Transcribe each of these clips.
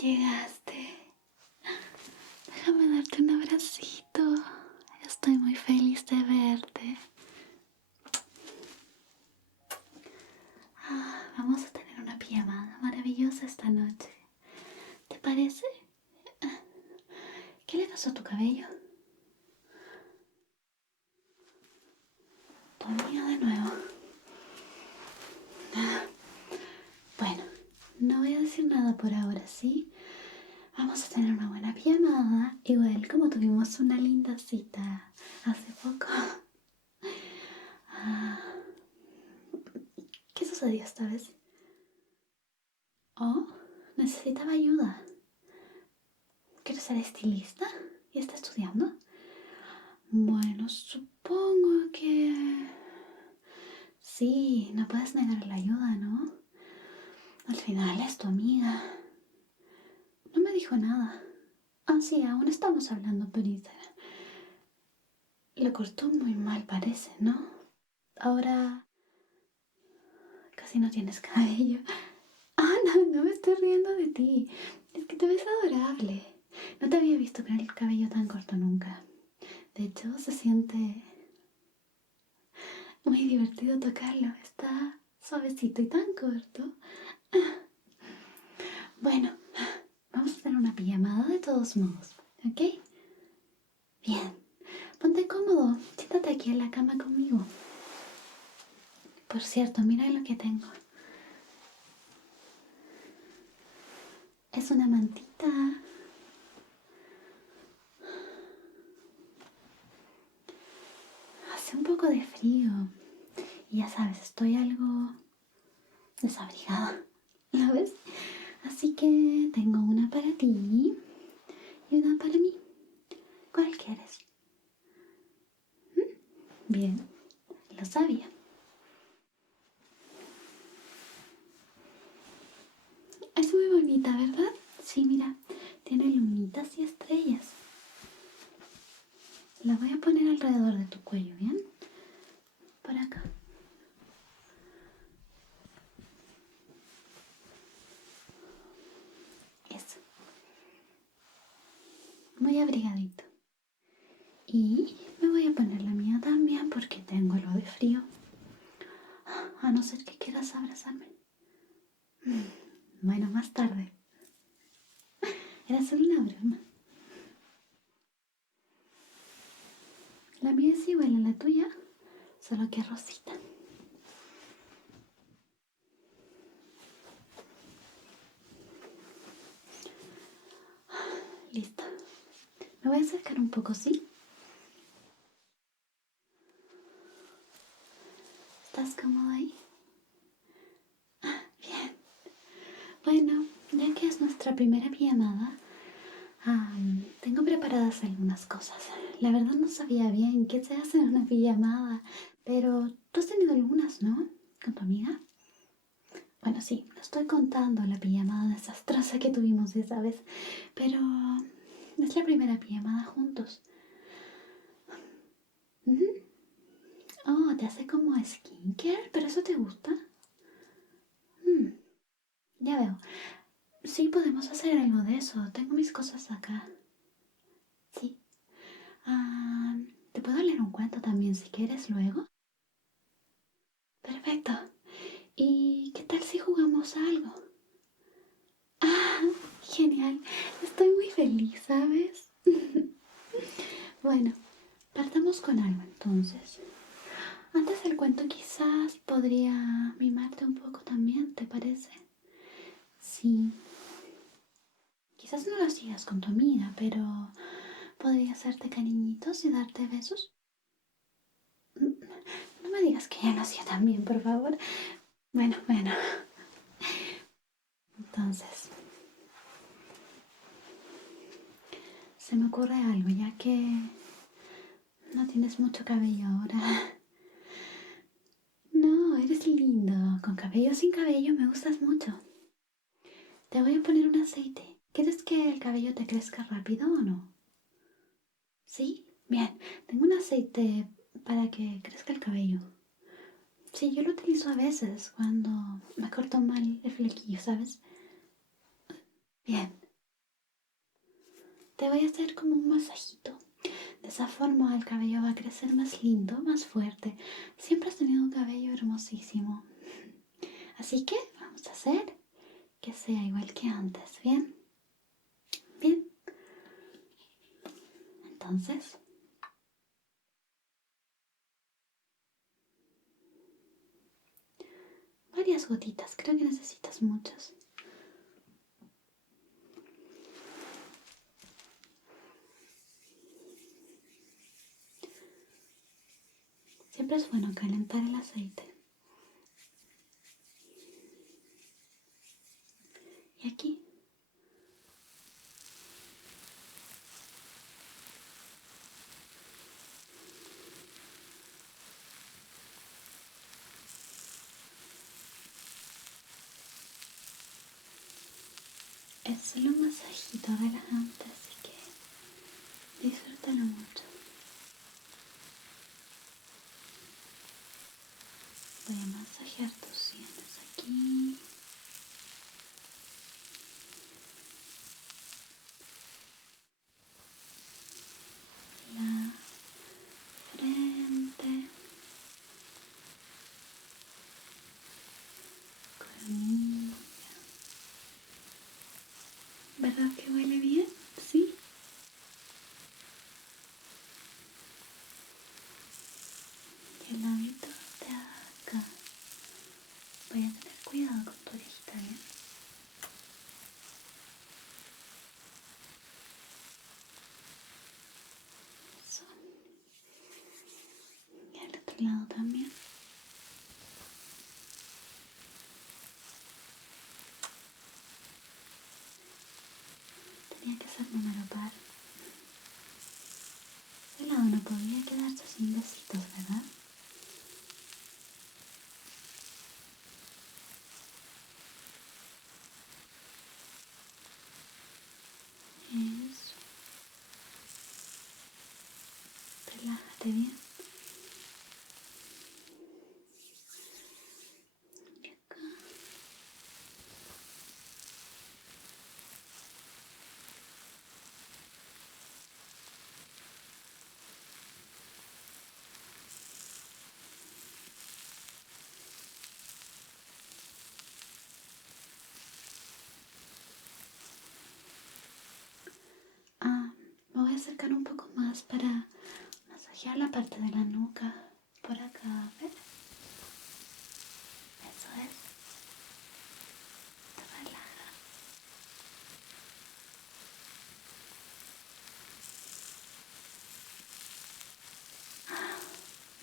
Llegaste. Déjame darte un abracito. Estoy muy feliz de verte. Vamos a tener una pijamada maravillosa esta noche. ¿Te parece? ¿Qué le pasó a tu cabello? Tu amiga de nuevo. Bueno, no voy a decir nada por ahora, ¿sí? Vamos a tener una buena pijamada, igual como tuvimos una linda cita hace poco. ¿Qué sucedió esta vez? Oh, necesitaba ayuda. ¿Quieres ser estilista? ¿Y está estudiando? Bueno, supongo que... Sí, no puedes negar la ayuda, ¿no? Al final es tu amiga. No me dijo nada. Ah, sí, aún estamos hablando por Instagram. Lo cortó muy mal, parece, ¿no? Ahora casi no tienes cabello. Ah, no me estoy riendo de ti. Es que te ves adorable. No te había visto con el cabello tan corto nunca. De hecho, se siente muy divertido tocarlo. Está suavecito y tan corto. Bueno, vamos a hacer una pijamada de todos modos, ¿ok? Bien, ponte cómodo. Siéntate aquí en la cama conmigo. Por cierto, mira lo que tengo. Es una mantita. Hace un poco de frío. Y ya sabes, estoy algo desabrigada. ¿Lo ves? Así que tengo una para ti y una para mí. ¿Cuál quieres? Bien, lo sabía. Es muy bonita, ¿verdad? Sí, mira, tiene lunitas y estrellas. La voy a poner alrededor de tu cuello, ¿bien? Por acá. Eso. Muy abrigadito. Y me voy a poner la mía también porque tengo algo de frío. A no ser que quieras abrazarme. Bueno, más tarde. Era solo una broma. La mía es igual a la tuya, solo que rosita. Listo. Me voy a acercar un poco, ¿sí? ¿Estás cómodo ahí? Bien. Bueno, ya que es nuestra primera pijamada, tengo preparadas algunas cosas. La verdad no sabía bien qué se hace en una pijamada, pero tú has tenido algunas, ¿no? ¿Con tu amiga? Bueno, sí, no estoy contando la pijamada desastrosa que tuvimos esa vez, pero es la primera pijamada juntos. Ujú. Oh, te hace como skincare, pero eso te gusta. Mm, ya veo. Sí, podemos hacer algo de eso. Tengo mis cosas acá. Sí. Ah, te puedo leer un cuento también si quieres luego. Perfecto. ¿Y qué tal si jugamos a algo? Ah, genial. Estoy muy feliz, ¿sabes? Bueno, partamos con algo entonces. Antes del cuento quizás podría mimarte un poco también, ¿te parece? Sí. Quizás no lo sigas con tu amiga, pero podría hacerte cariñitos y darte besos. No me digas que ya lo hacía también, por favor. Bueno. Entonces, se me ocurre algo, ya que no tienes mucho cabello ahora. No, eres lindo. Con cabello o sin cabello me gustas mucho. Te voy a poner un aceite. ¿Quieres que el cabello te crezca rápido o no? ¿Sí? Bien. Tengo un aceite para que crezca el cabello. Sí, yo lo utilizo a veces cuando me corto mal el flequillo, ¿sabes? Bien. te voy a hacer como un masajito. De esa forma el cabello va a crecer más lindo, más fuerte. Siempre has tenido un cabello hermosísimo. Así que vamos a hacer que sea igual que antes, ¿bien? Bien. Entonces, varias gotitas, creo que necesitas muchas. Siempre es bueno calentar el aceite. Y aquí. Es solo un masajito relajante, así que disfrútalo mucho. Voy a masajear tus sienes aquí. La frente. Coronilla. ¿Verdad que huele bien? Sí. Y el labito de acá. Voy a tener cuidado con tu orejita, ¿bien? Eso. Y al otro lado también. Tenía que ser número par. Ese lado no podía quedarse sin besitos, ¿verdad? Eso. Relájate bien. Y acá. Me voy a acercar un poco más para masajear la parte de la nuca. Por acá, a ver. Eso es. Te relaja.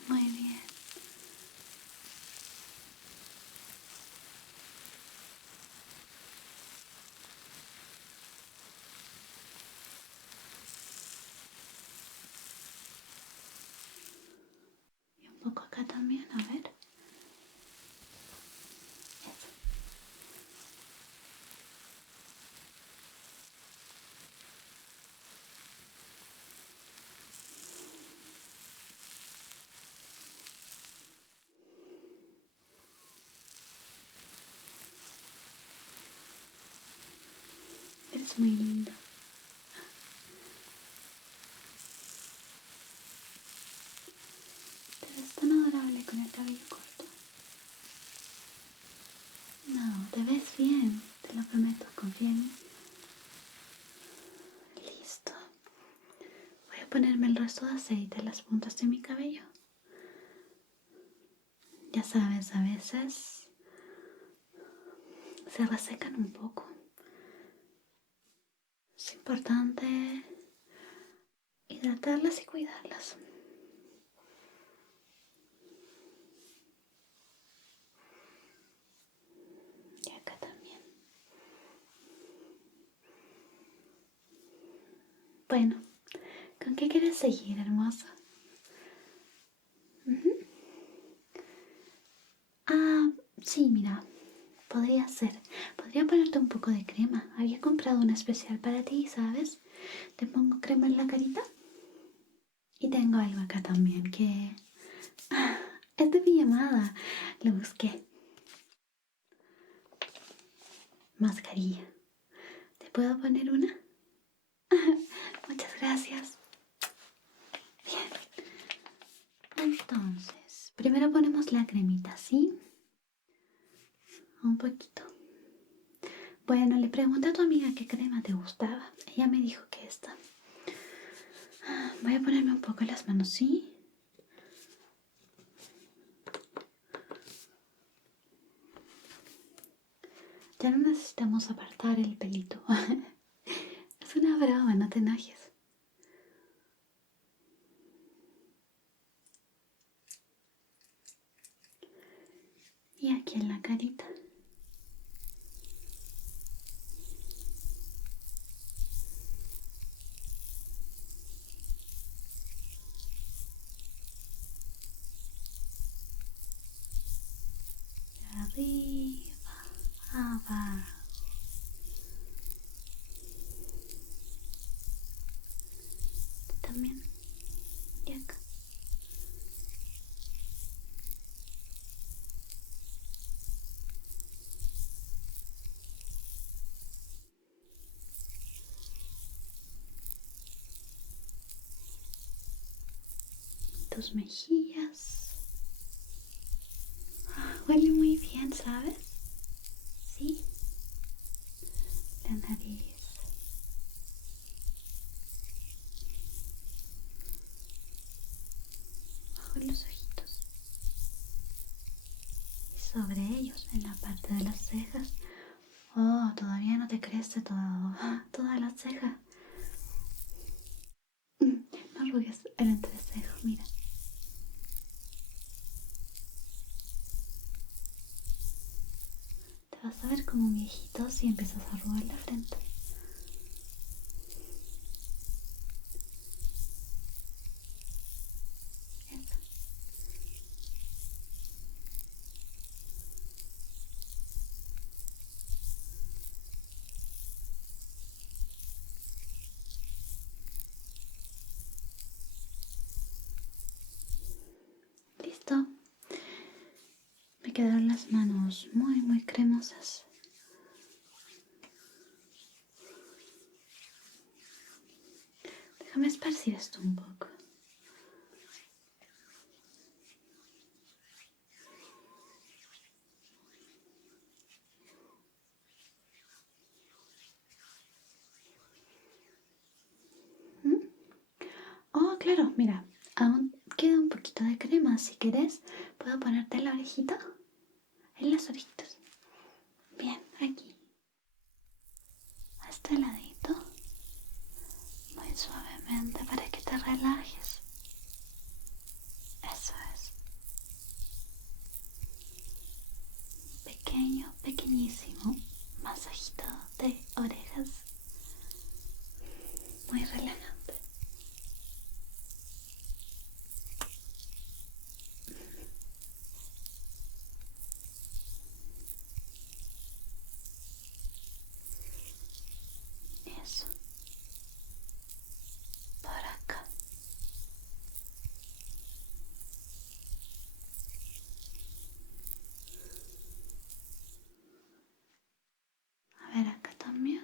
Muy bien. Y un poco acá también, a ver. Eso. Es muy lindo. Te ves tan adorable con el cabello corto. No, te ves bien. Te lo prometo, confía en mí. Listo. Voy a ponerme el resto de aceite en las puntas de mi cabello. Ya sabes, a veces se resecan un poco. Es importante hidratarlas y cuidarlas. Y acá también. Bueno, ¿con qué quieres seguir, hermosa? Ah, sí, mira, podría ser. Podría ponerte un poco de crema. Había comprado una especial para ti, ¿sabes? Te pongo crema en la carita. Y tengo algo acá también que... es de mi llamada. Lo busqué. Mascarilla. ¿Te puedo poner una? muchas gracias. Bien. Entonces, primero ponemos la cremita, ¿sí? Un poquito. Bueno, le pregunté a tu amiga qué crema te gustaba. Ella me dijo que esta. Voy a ponerme un poco en las manos, ¿sí? Ya no necesitamos apartar el pelito. Es una broma, no te enojes. Y aquí en la carita. Arriba, abajo. También. Y acá. Tus mejillas. Huele muy bien, ¿sabes? Sí. La nariz. Bajo los ojitos. Y sobre ellos, en la parte de las cejas. Oh, todavía no te crece toda la ceja. No arrugues el entrecejo, mira. Te vas a ver como un viejito si empiezas a arrugar la frente. Eso. Listo. Me quedaron las manos muy cremosas. Déjame esparcir esto un poco. ¿Mm? Oh, claro, mira, aún queda un poquito de crema. Si quieres, puedo ponerte en la orejita. En las orejitas. Bien, aquí. A este ladito. Muy suavemente para que te relajes. Eso es. Pequeño, pequeñísimo masajito de orejas. Muy relajante. Eso. Por acá. A ver, acá también.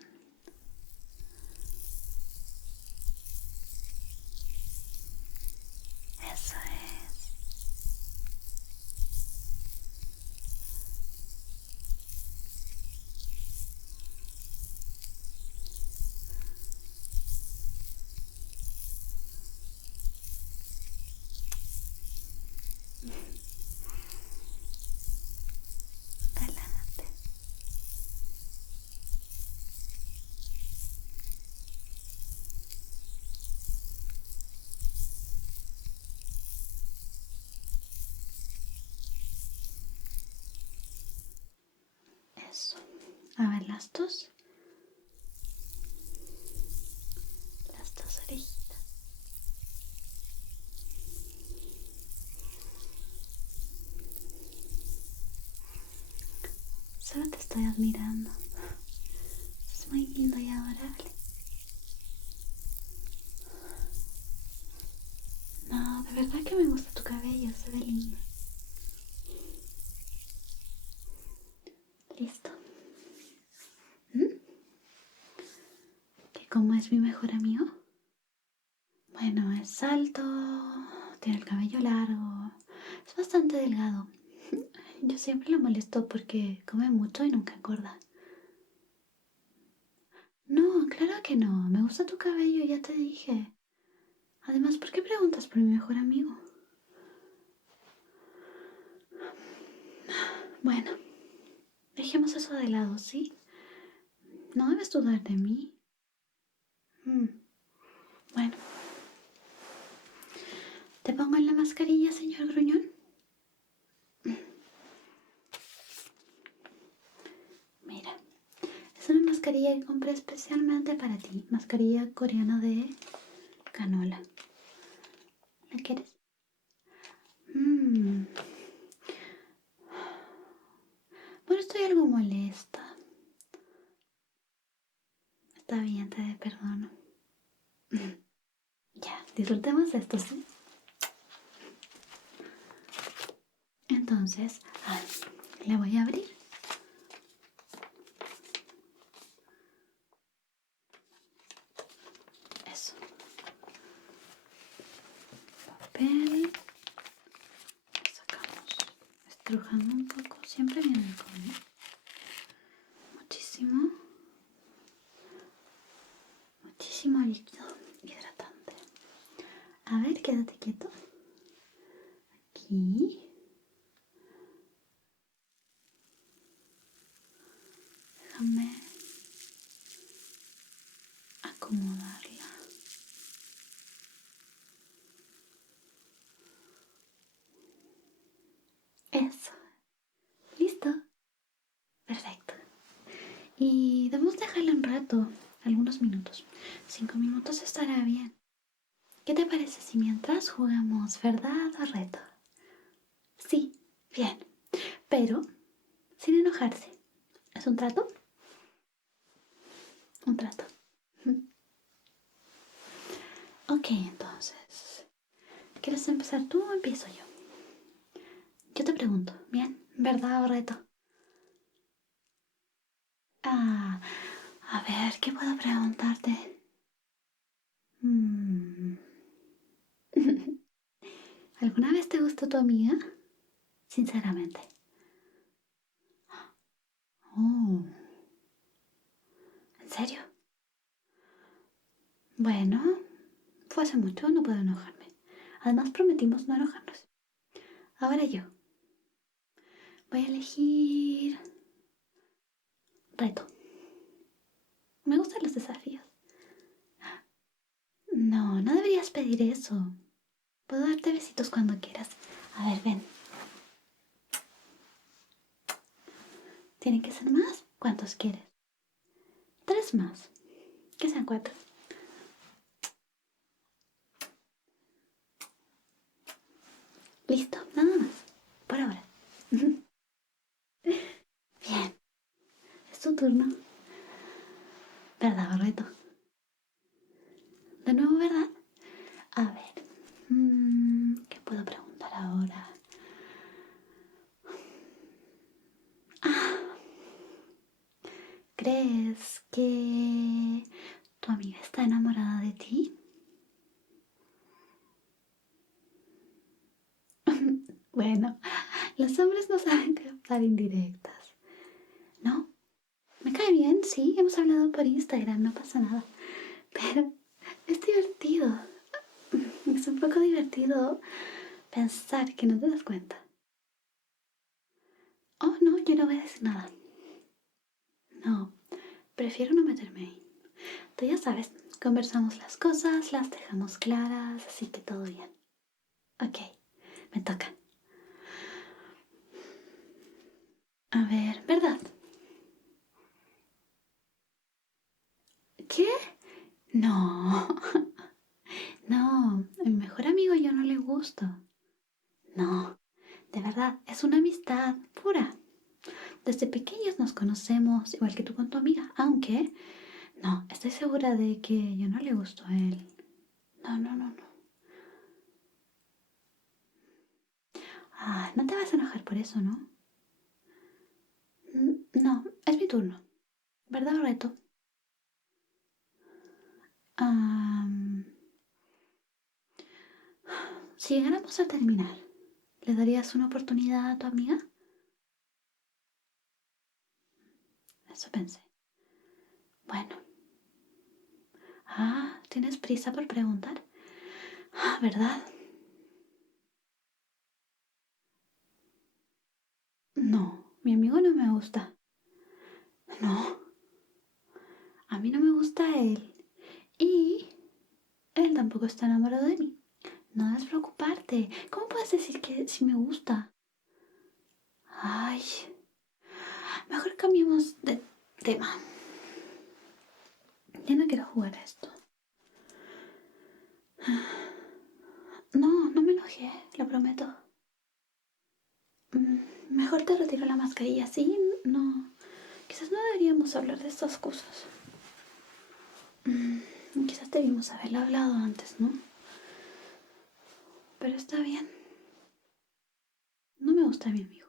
Eso es. Relájate. Eso. A ver, las dos. Las dos orejitas. Solo te estoy admirando. Es muy lindo y adorable. No, de verdad que me gusta tu cabello, se ve lindo. Listo. ¿Que cómo es mi mejor amigo? Bueno, es alto, tiene el cabello largo, es bastante delgado. Yo siempre lo molesto porque come mucho y nunca engorda. No, claro que no. Me gusta tu cabello, ya te dije. Además, ¿por qué preguntas por mi mejor amigo? Bueno, dejemos eso de lado, ¿sí? No debes dudar de mí. Mm, Bueno, ¿te pongo en la mascarilla, señor Gruñón? Mira, es una mascarilla que compré especialmente para ti. Mascarilla coreana de canola. ¿La quieres? Mmm. Bueno, estoy algo molesta. Está bien, te perdono. Ya, disfrutemos esto, ¿sí? Entonces, le voy a abrir. Eso. Papel. Sacamos. Estrujando un poco. Siempre viene con muchísimo. Muchísimo líquido hidratante. A ver, quédate quieto. Aquí. Déjame acomodarla. Eso. ¿Listo? Perfecto. Y debemos dejarla un rato, algunos minutos. 5 minutos estará bien. ¿Qué te parece si mientras jugamos verdad o reto? Sí, bien. Pero sin enojarse. ¿Es un trato? Un trato. Ok, entonces. ¿Quieres empezar tú o empiezo yo? Yo te pregunto, ¿bien? ¿Verdad o reto? Ah, a ver, ¿qué puedo preguntarte? Mm. ¿Alguna vez te gustó tu amiga? Sinceramente. Oh, ¿en serio? Bueno, fue hace mucho, no puedo enojarme. Además prometimos no enojarnos. Ahora yo. Voy a elegir reto. Me gustan los desafíos. No, no deberías pedir eso. Puedo darte besitos cuando quieras. A ver, ven. ¿Tienen que ser más? ¿Cuántos quieres? 3 más. Que sean 4. Listo, nada más. Por ahora. Bien, es tu turno. ¿Verdad o reto? De nuevo, ¿verdad? A ver. ¿Qué puedo preguntar ahora? ¿Crees que tu amiga está enamorada de ti? Bueno, los hombres no saben captar indirectas. ¿No? Me cae bien, sí, hemos hablado por Instagram, no pasa nada. Pero es divertido. Es un poco divertido pensar que no te das cuenta. Oh, no, yo no voy a decir nada. No, prefiero no meterme ahí. Tú ya sabes, conversamos las cosas, las dejamos claras, así que todo bien. Ok, me toca. A ver, ¿verdad? ¿Qué? No, no, a mi mejor amigo yo no le gusto. No, de verdad, es una amistad pura. Desde pequeños nos conocemos, igual que tú con tu amiga, aunque no, estoy segura de que yo no le gusto a él. No, no, no, no. Ah, no te vas a enojar por eso, ¿no? No, es mi turno. ¿Verdad o reto? Am, Si llegáramos a terminar, ¿le darías una oportunidad a tu amiga? Eso pensé. Bueno. Ah, ¿tienes prisa por preguntar? Ah, ¿verdad? No, mi amigo no me gusta. No, a mí no me gusta él. Y él tampoco está enamorado de mí. No debes preocuparte. ¿Cómo puedes decir que si me gusta? Ay, mejor cambiemos de tema. Ya no quiero jugar a esto. No, no me enojé, lo prometo. Mejor te retiro la mascarilla, ¿sí? No. Quizás no deberíamos hablar de estas cosas. Quizás debimos haberlo hablado antes, ¿no? Pero está bien. No me gusta mi amigo.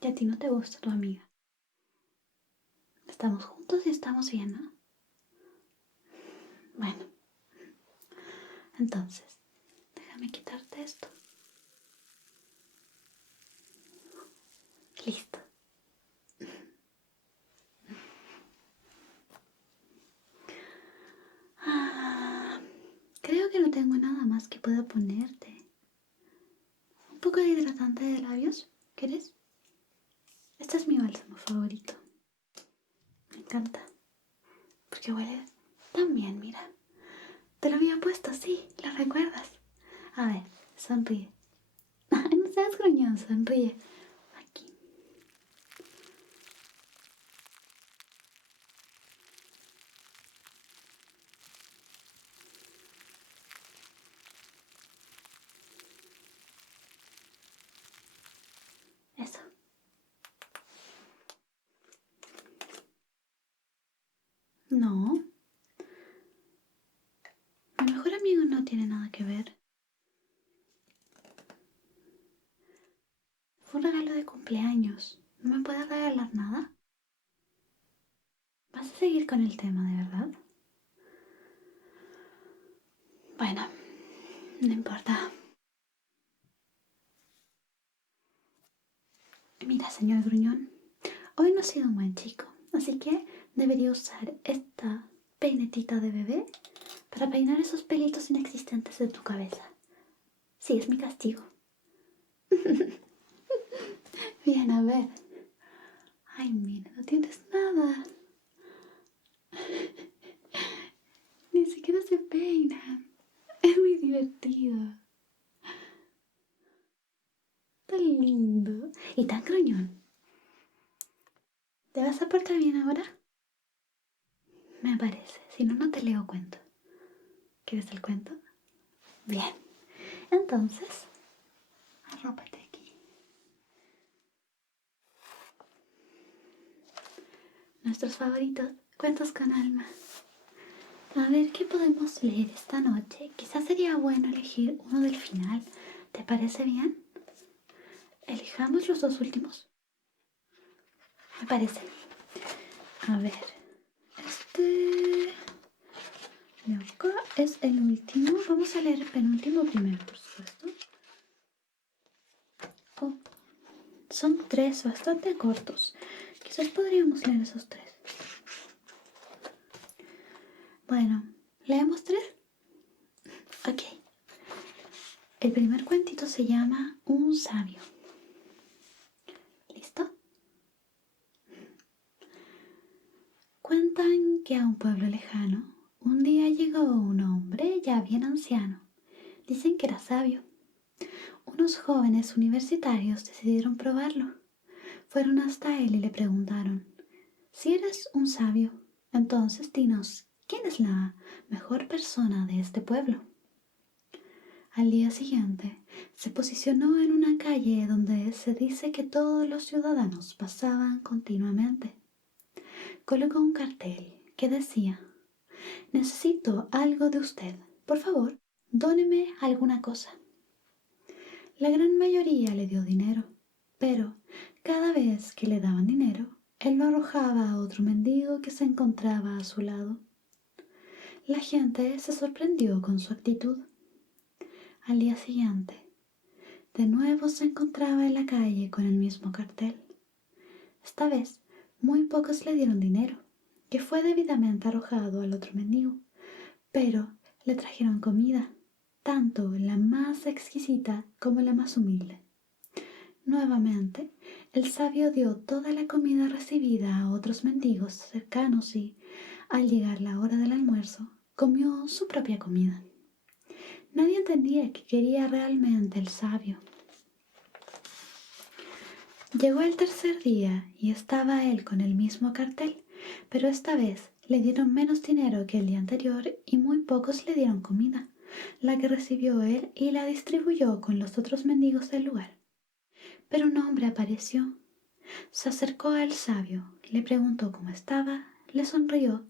Y a ti no te gusta tu amiga. Estamos juntos y estamos bien, ¿no? Bueno, entonces, déjame quitarte esto. Listo. Ah, creo que no tengo nada más que pueda ponerte. Un poco de hidratante de labios, ¿quieres? Este es mi bálsamo favorito. Me encanta. Porque huele tan bien, mira. Te lo había puesto, sí, ¿lo recuerdas? A ver, sonríe. No seas gruñón, sonríe. Aquí. Eso. No, mi mejor amigo no tiene nada que ver. Fue un regalo de cumpleaños. ¿No me puedes regalar nada? ¿Vas a seguir con el tema, de verdad? Bueno, no importa. Mira, señor Gruñón, hoy no ha sido un buen chico, así que debería usar esta peinetita de bebé para peinar esos pelitos inexistentes de tu cabeza. Sí, es mi castigo. Bien, a ver. Ay, mira, no tienes nada. Ni siquiera se peinan. Es muy divertido. Tan lindo. Y tan gruñón. ¿Te vas a portar bien ahora? Me parece. Si no, no te leo cuento. ¿Quieres el cuento? Bien. Entonces, arrópate aquí. Nuestros favoritos, cuentos con alma. A ver qué podemos leer esta noche. Quizás sería bueno elegir uno del final. ¿Te parece bien? Elijamos los dos últimos. Me parece. A ver. Este de acá es el último. Vamos a leer el penúltimo primero, por supuesto. Oh, son tres bastante cortos. Quizás podríamos leer esos tres. Bueno, ¿leemos tres? Ok. El primer cuentito se llama Un sabio. ¿Listo? Cuentan que a un pueblo lejano un día llegó un hombre ya bien anciano. Dicen que era sabio. Unos jóvenes universitarios decidieron probarlo. Fueron hasta él y le preguntaron: si eres un sabio, entonces dinos, ¿quién es la mejor persona de este pueblo? Al día siguiente, se posicionó en una calle donde se dice que todos los ciudadanos pasaban continuamente. Colocó un cartel que decía: necesito algo de usted. Por favor, dóneme alguna cosa. La gran mayoría le dio dinero, pero cada vez que le daban dinero, él lo arrojaba a otro mendigo que se encontraba a su lado. La gente se sorprendió con su actitud. Al día siguiente, de nuevo se encontraba en la calle con el mismo cartel. Esta vez, muy pocos le dieron dinero, que fue debidamente arrojado al otro mendigo, pero le trajeron comida, tanto la más exquisita como la más humilde. Nuevamente, el sabio dio toda la comida recibida a otros mendigos cercanos y, al llegar la hora del almuerzo, comió su propia comida. Nadie entendía qué quería realmente el sabio. Llegó el tercer día y estaba él con el mismo cartel, pero esta vez le dieron menos dinero que el día anterior y muy pocos le dieron comida, la que recibió él y la distribuyó con los otros mendigos del lugar. Pero un hombre apareció. Se acercó al sabio, le preguntó cómo estaba, le sonrió,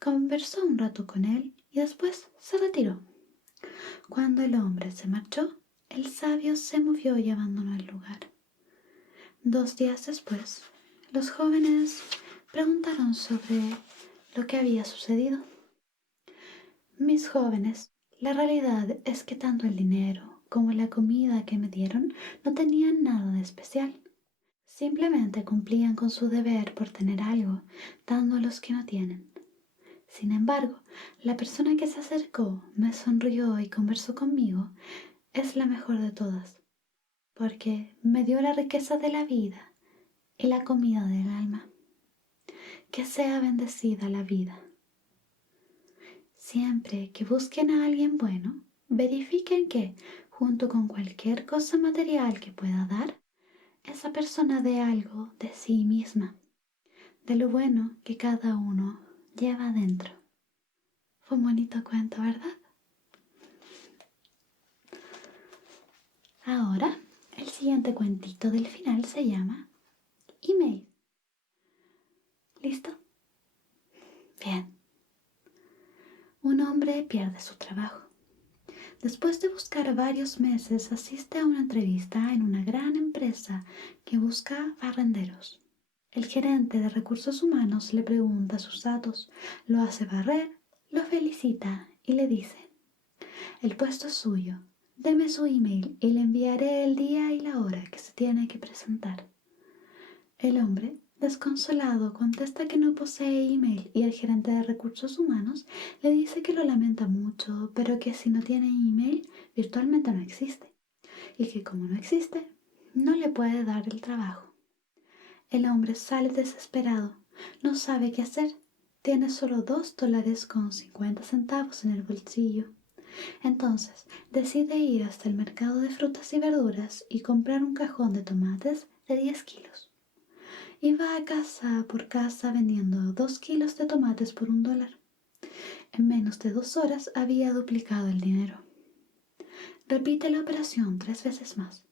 conversó un rato con él y después se retiró. Cuando el hombre se marchó, el sabio se movió y abandonó el lugar. 2 días después, los jóvenes preguntaron sobre lo que había sucedido. Mis jóvenes, la realidad es que tanto el dinero como la comida que me dieron no tenían nada de especial. Simplemente cumplían con su deber por tener algo, dando a los que no tienen. Sin embargo, la persona que se acercó, me sonrió y conversó conmigo es la mejor de todas, porque me dio la riqueza de la vida y la comida del alma. Que sea bendecida la vida. Siempre que busquen a alguien bueno, verifiquen que, junto con cualquier cosa material que pueda dar, esa persona dé algo de sí misma, de lo bueno que cada uno lleva dentro. Fue un bonito cuento, ¿verdad? Ahora, el siguiente cuentito del final se llama Email. ¿Listo? Bien. Un hombre pierde su trabajo. Después de buscar varios meses, asiste a una entrevista en una gran empresa que busca barrenderos. El gerente de recursos humanos le pregunta sus datos, lo hace barrer, lo felicita y le dice: el puesto es suyo, deme su email y le enviaré el día y la hora que se tiene que presentar. El hombre, desconsolado, contesta que no posee email y el gerente de recursos humanos le dice que lo lamenta mucho, pero que si no tiene email, virtualmente no existe, y que como no existe, no le puede dar el trabajo. El hombre sale desesperado, no sabe qué hacer, tiene solo $2.50 en el bolsillo. Entonces decide ir hasta el mercado de frutas y verduras y comprar un cajón de tomates de 10 kilos. Iba a casa por casa vendiendo 2 kilos de tomates por $1. En menos de 2 horas había duplicado el dinero. Repite la operación 3 veces más.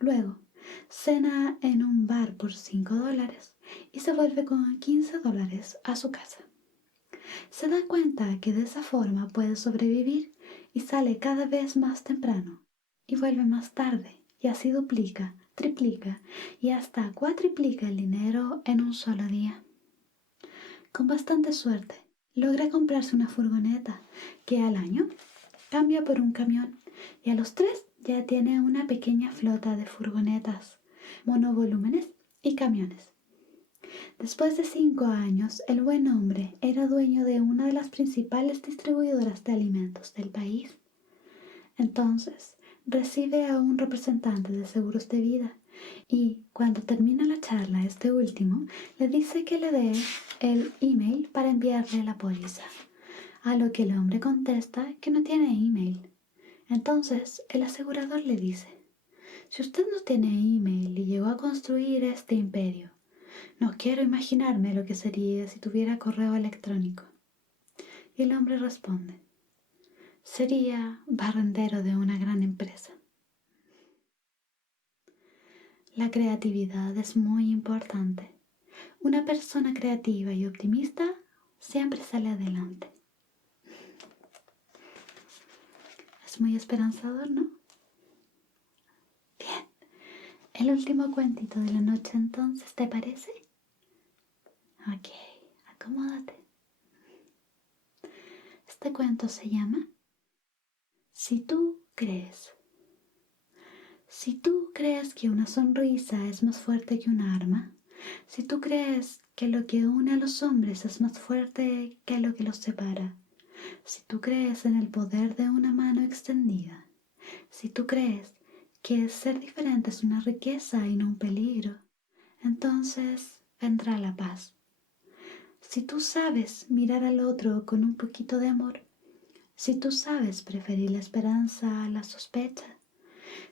Luego, cena en un bar por $5 y se vuelve con $15 a su casa. Se da cuenta que de esa forma puede sobrevivir y sale cada vez más temprano y vuelve más tarde y así duplica, triplica y hasta cuatriplica el dinero en un solo día. Con bastante suerte, logra comprarse una furgoneta que al año cambia por un camión y a los 3 ya tiene una pequeña flota de furgonetas, monovolúmenes y camiones. Después de 5 años, el buen hombre era dueño de una de las principales distribuidoras de alimentos del país. Entonces, recibe a un representante de seguros de vida y, cuando termina la charla, este último le dice que le dé el email para enviarle la póliza, a lo que el hombre contesta que no tiene email. Entonces, el asegurador le dice: si usted no tiene email y llegó a construir este imperio, no quiero imaginarme lo que sería si tuviera correo electrónico. Y el hombre responde: sería barrendero de una gran empresa. La creatividad es muy importante. Una persona creativa y optimista siempre sale adelante. Es muy esperanzador, ¿no? Bien. El último cuentito de la noche entonces, ¿te parece? Ok, acomódate. Este cuento se llama Si tú crees. Si tú crees que una sonrisa es más fuerte que un arma, si tú crees que lo que une a los hombres es más fuerte que lo que los separa, si tú crees en el poder de una mano extendida, si tú crees que ser diferente es una riqueza y no un peligro, entonces vendrá la paz. Si tú sabes mirar al otro con un poquito de amor, si tú sabes preferir la esperanza a la sospecha,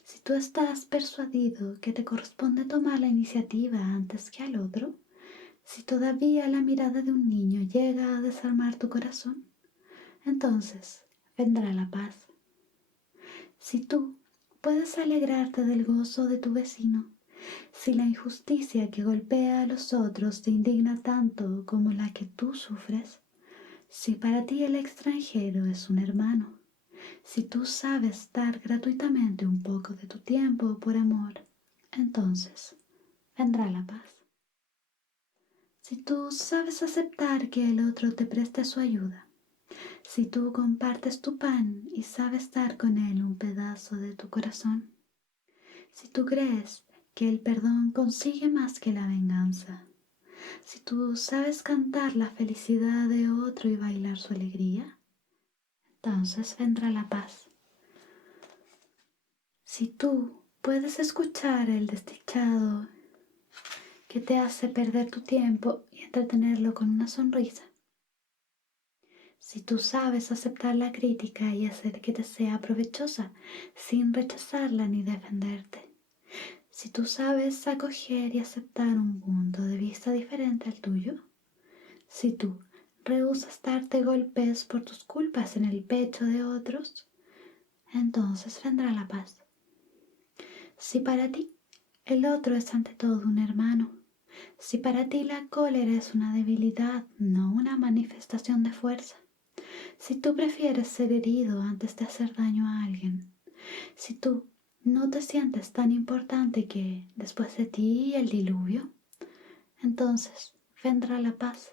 si tú estás persuadido que te corresponde tomar la iniciativa antes que al otro, si todavía la mirada de un niño llega a desarmar tu corazón, entonces vendrá la paz. Si tú puedes alegrarte del gozo de tu vecino, si la injusticia que golpea a los otros te indigna tanto como la que tú sufres, si para ti el extranjero es un hermano, si tú sabes dar gratuitamente un poco de tu tiempo por amor, entonces vendrá la paz. Si tú sabes aceptar que el otro te preste su ayuda, si tú compartes tu pan y sabes dar con él un pedazo de tu corazón, si tú crees que el perdón consigue más que la venganza, si tú sabes cantar la felicidad de otro y bailar su alegría, entonces vendrá la paz. Si tú puedes escuchar el desdichado que te hace perder tu tiempo y entretenerlo con una sonrisa, si tú sabes aceptar la crítica y hacer que te sea provechosa sin rechazarla ni defenderte, si tú sabes acoger y aceptar un punto de vista diferente al tuyo, si tú rehusas darte golpes por tus culpas en el pecho de otros, entonces vendrá la paz. Si para ti el otro es ante todo un hermano, si para ti la cólera es una debilidad, no una manifestación de fuerza, si tú prefieres ser herido antes de hacer daño a alguien, si tú no te sientes tan importante que después de ti el diluvio, entonces vendrá la paz.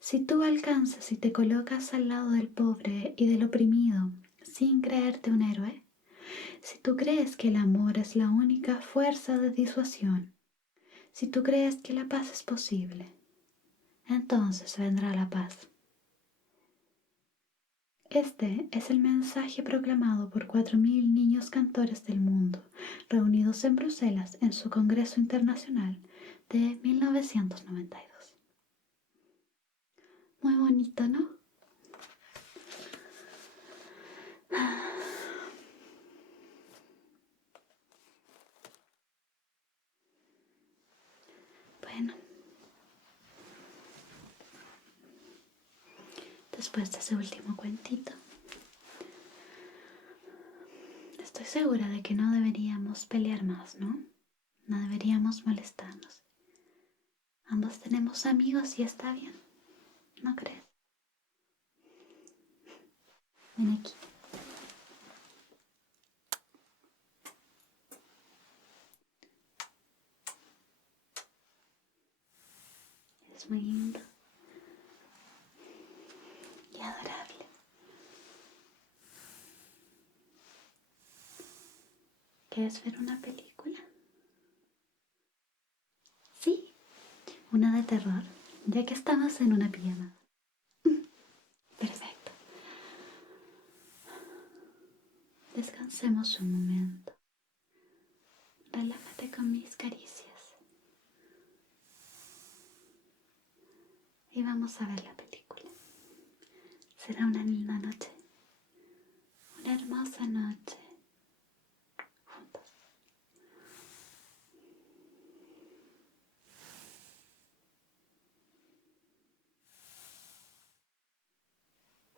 Si tú alcanzas y te colocas al lado del pobre y del oprimido sin creerte un héroe, si tú crees que el amor es la única fuerza de disuasión, si tú crees que la paz es posible, entonces vendrá la paz. Este es el mensaje proclamado por 4.000 niños cantores del mundo, reunidos en Bruselas en su Congreso Internacional de 1992. Muy bonito, ¿no? Bueno, después de ese último cuentito, estoy segura de que no deberíamos pelear más, ¿no? No deberíamos molestarnos. Ambos tenemos amigos y está bien, ¿no crees? Ven aquí. Es muy lindo y adorable. ¿Quieres ver una película? Sí, una de terror, ya que estamos en una pijama. Perfecto. Descansemos un momento. Relájate con mis caricias. Y vamos a ver la película. Será una linda noche. Una hermosa noche. Juntos.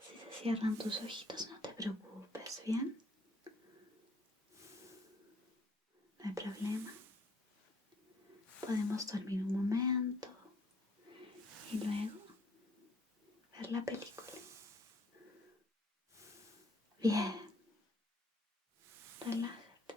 Si se cierran tus ojitos, no te preocupes, ¿bien? No hay problema. Podemos dormir un momento y luego ver la película. Bien. Relájate.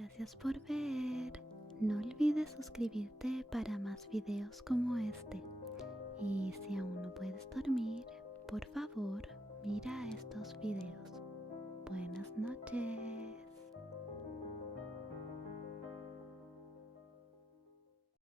Gracias por ver. No olvides suscribirte para más videos como este. Y si aún no puedes dormir, por favor, mira estos videos. Buenas noches.